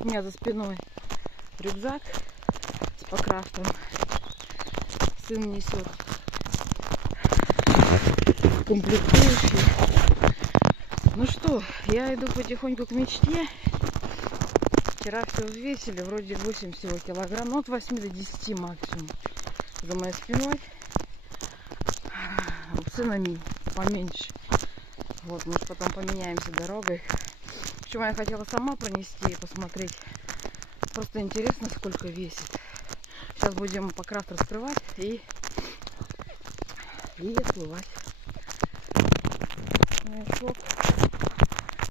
У меня за спиной рюкзак с покрафтом. Сын несет комплектующий. Ну что, я иду потихоньку к мечте. Вчера все взвесили, вроде 8 всего килограмм, ну от 8 до 10 максимум. За моей спиной. У сына поменьше. Вот, может потом поменяемся дорогой. Почему я хотела сама пронести и посмотреть. Просто интересно, сколько весит. Сейчас будем покрафт раскрывать и отплывать. Мешок.